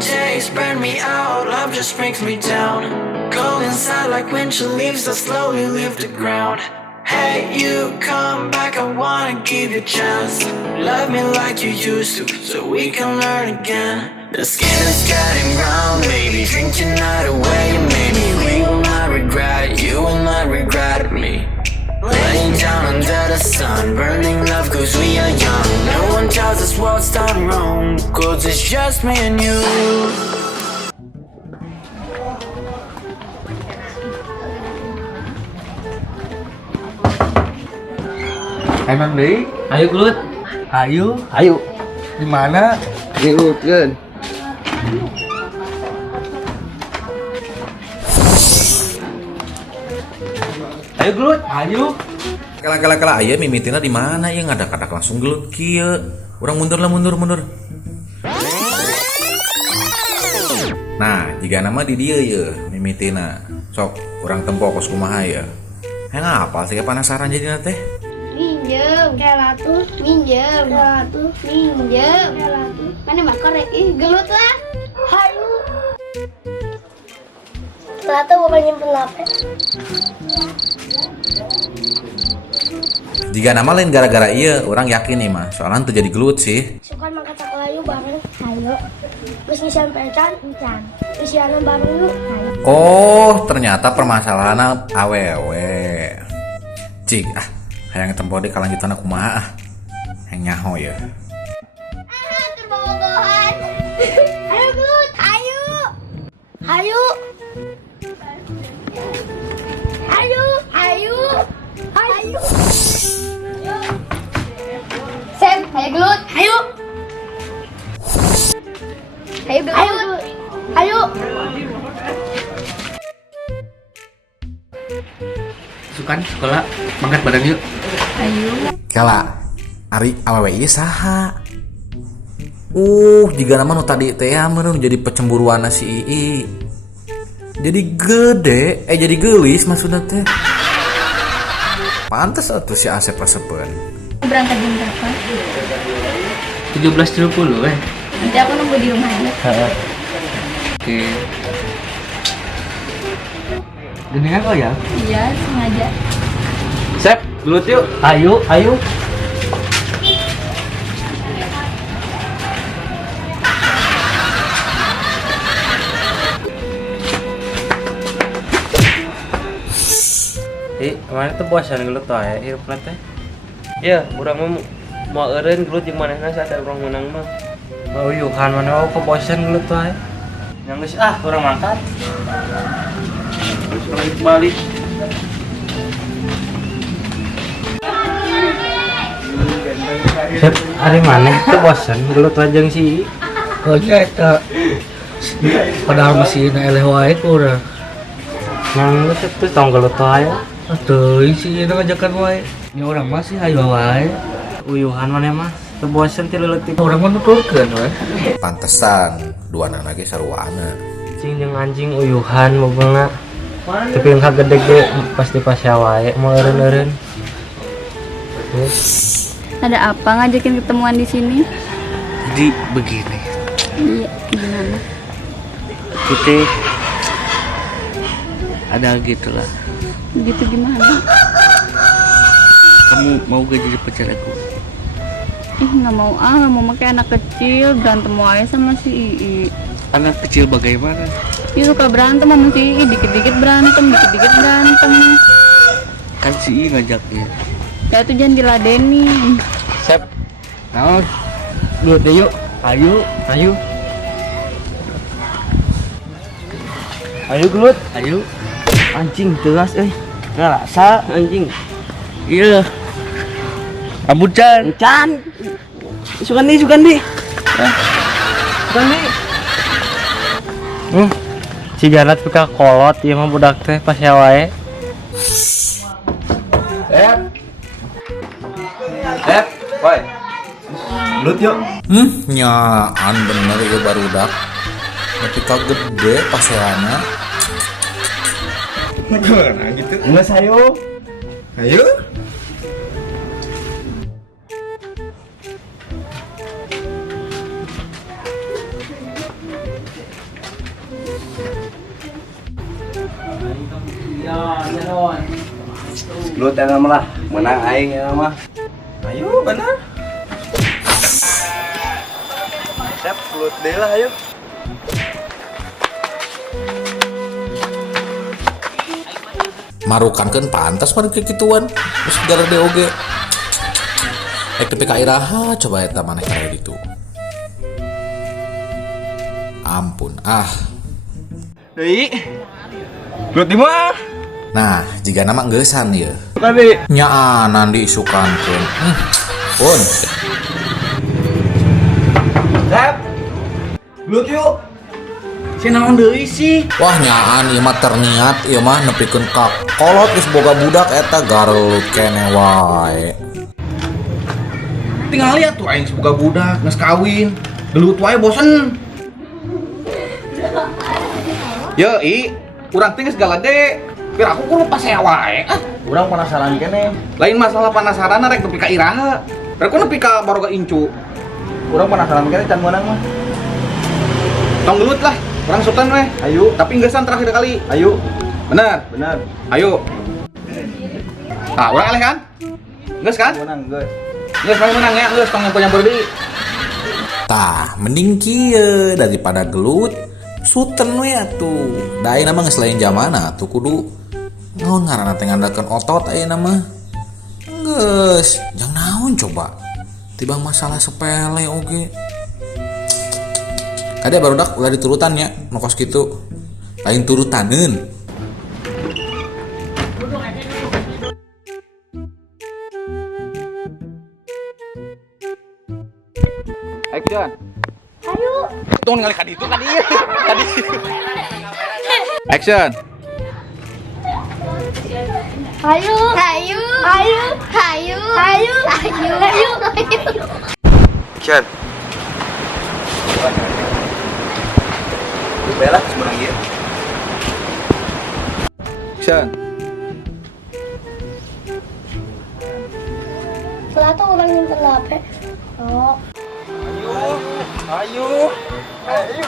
taste, burn me out. Love just brings me down. Go inside like winter leaves that slowly leave the ground. Hey, you come back, I wanna give you a chance. Love me like you used to, so we can learn again. The skin is getting brown, baby, drink your night away. Maybe we will not regret it, you will not regret me. Laying down under the sun, burning love cause we are young. No one tells us what's done wrong, cause it's just me and you. Emang deh, Ayo Glut. ayo, di mana? Di Utkeun. Ayo Glut. Ayo. Kala aya mimitina di mana ya ngadak-ngadak langsung gelut kieu. Urang mundur. Nah, jika nama di dia ya mimitina. Sok urang tempo kos kumaha ya. Ngapal sih penasaran jadi teh. Minjem, kelatu, minjem, kelatu, minjem, kelatu. Mana mah korek, gelut lah. Hayu. Kelatu bukan nyimpen apa? Jika nama lain gara-gara iya, orang yakin nih mah. Soalnya tuh jadi gelut sih. Suka makan sakalayu bareng, hayu. Terus nyisian pecan, encan. Nyisian bareng lu, hayu. Oh, ternyata permasalahan awewe. Cik, hayang tempo deh kelanjutan aku mah. Yang nyaho ya. Terbawa-bawaan. Ayo gelut, hayu. Hayu. Hayu, hayu. Hayu. Sam, hayu gelut. Hayu. Hayu gelut. Hayu. Sukan sekolah mangkat bareng yuk. Kela, ari awewe ieu saha? Jika nama nu tadi teh meureun jadi pecemburuan si Ii. Jadi gede, jadi gelis maksudnya teh. Pantes atuh si Asep resepeun. Berangkat jam berapa? 17.30 Nanti aku nunggu di rumah aja. Oke. Geningan kok ya? Iya, sengaja. Sep, gelut yuk. Ayo. Mana tuh bosan gelut tuh ya, hirupna teh. Ya, urang mau eureun gelut jeung manehna saat urang menang mah. Oh, yuhan mana mau kebosan gelut tuh ya. Yang geus urang mangkat. Terus lagi balik. Sep, hari mana tuh bosan gelut wajeng si. Oh eta. Padahal masih na eleh wae kurang. Nang geus tuh tong gelut wae. Atuh isi ngajakan wae. Ini orang masih hayu wae. Uyuhan mana mah teu bosan ti leuleuk. Orang mah nuturkeun wae. Pantesan dua anak lagi saruana. Cing jeung anjing uyuhan mobilna. Tapi yang gede pasti pas wae mau eureun-eureun. Ada apa ngajakin ketemuan di sini? Jadi begini, Iya, gimana? kita ada gitulah. Gitu gimana? Kamu mau gak jadi pacar aku? Nggak mau pakai anak kecil berantem aja sama si Ii. Anak kecil bagaimana? Dia suka berantem sama si Ii, dikit-dikit berantem. Kan si I ngajaknya. Ya itu jangan diladenin. Sep, naon? Dulu deh yuk. Ayo. Ayo gelut. Ayo. Anjing teras ngerasa anjing. Iya. Ambucan. Can. Sugandi. Sugandi. Si Jarat pika kolot ieu mah budak teh pas wae. Woi. Gelut yuk. Nyaan bener ieu barudak. Tapi gede paseana. Gimana gitu? Geus ayo. Ayo. Lu teh lah, menang aing ya mah. Ayo bener. Siap, flut deh lah ayo. Marukankeun pantas mah kayak gituan. Terus gara DOG. Tapi ka iraha coba eta maneh kayak gitu. Ampun, Deui. Flut di mah. Nah, jika nama ngeusan ya. Tadi. Nyaanan diisukankeun. Pun. Siap. Flut yuk. Si naon deui sih? Wah nyaan ieu mah terniat ieu mah nepikeun ka kolot geus boga budak eta garlut keneh wae. Tinggal lihat tuh aing boga budak geus kawin, gelut wae bosen. Yo, urang teh geus galade. Pir aku kudu pasea wae. Urang penasaran keneh. Lain masalah penasaran rek nepi ka iraha. Rek ku nepi ka baroga incu. Urang penasaran keneh can menang mah. Tong gelut lah, urang sultan weh. Ayo, Tapi geussan terakhir kali. ayo. Bener. Benar. Ayo. Tah, urang eleh kan? Geus kan? Menang, guys. Geus mah menang ya, geus tong nyamper deui. Tah, mending kieu daripada gelut. Suten we atuh. Da ayeuna mah geus lain zamana tuh kudu naon ngaranna teh ngandalkeun otot ayeuna mah. Geus, jang naon coba. Tibang masalah sepele oge. Kade barudak ulah diturutan ya, nokos kitu. Lain turutaneun. Action. Ayo. Tong ningali ka ditu ka dieu. Tadi. Action. Ayo. Ayo. Ayo. Ayo. Ayo. Ayo. Ayo. Action. Bela geus menang ieu. Action. Kelihatan orang yang terlape. Oh. Ayo. Ayo.